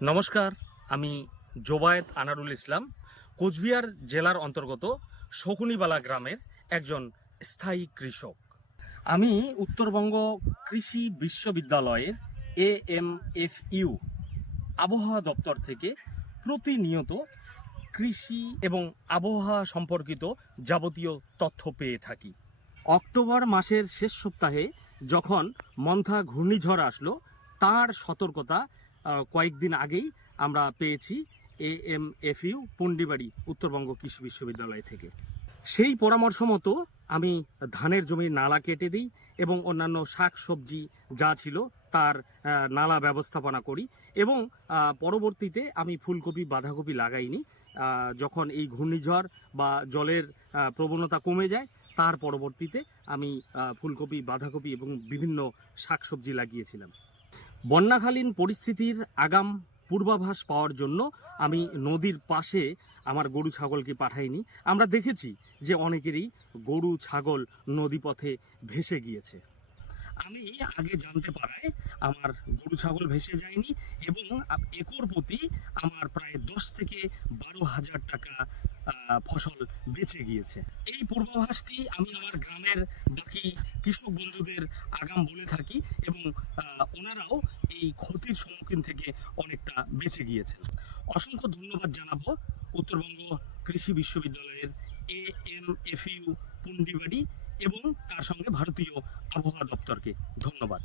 নমস্কার, আমি জোবায়েত আনারুল ইসলাম, কোচবিহার জেলার অন্তর্গত শকুনিবালা গ্রামের একজন স্থায়ী কৃষক। আমি উত্তরবঙ্গ কৃষি বিশ্ববিদ্যালয়ের AMFU আবহাওয়া দপ্তর থেকে প্রতিনিয়ত কৃষি এবং আবহাওয়া সম্পর্কিত যাবতীয় তথ্য পেয়ে থাকি। অক্টোবর মাসের শেষ সপ্তাহে যখন মন্থা ঘূর্ণিঝড় আসলো, তার সতর্কতা কয়েকদিন আগেই আমরা পেয়েছি AMFU পুন্ডিবাড়ি উত্তরবঙ্গ কৃষি বিশ্ববিদ্যালয় থেকে। সেই পরামর্শ মতো আমি ধানের জমির নালা কেটে দিই এবং অন্যান্য শাক সবজি যা ছিল তার নালা ব্যবস্থাপনা করি এবং পরবর্তীতে আমি ফুলকপি বাঁধাকপি লাগাইনি। যখন এই ঘূর্ণিঝড় বা জলের প্রবণতা কমে যায় তার পরবর্তীতে আমি ফুলকপি বাঁধাকপি এবং বিভিন্ন শাকসবজি লাগিয়েছিলাম। বন্যাকালীন পরিস্থিতির আগাম পূর্বাভাস পাওয়ার জন্য আমি নদীর পাশে আমার গরু ছাগলকে পাঠাইনি। আমরা দেখেছি যে অনেকেরই গরু ছাগল নদীপথে ভেসে গিয়েছে। আমি আগে জানতে পারায় আমার গরু ছাগল ভেসে যায়নি এবং একর প্রতি আমার প্রায় 10 থেকে 12,000 টাকা ফসল বেঁচে গিয়েছে। এই পূর্বাভাসটি আমি আমার গ্রামের বাকি কৃষক বন্ধুদের আগাম বলে থাকি এবং ওনারাও এই ক্ষতির সম্মুখীন থেকে অনেকটা বেঁচে গিয়েছেন। অসংখ্য ধন্যবাদ জানাবো উত্তরবঙ্গ কৃষি বিশ্ববিদ্যালয়ের AMFU পুন্ডিবাড়ি এবং তার সঙ্গে ভারতীয় আবহাওয়া দপ্তরকে। ধন্যবাদ।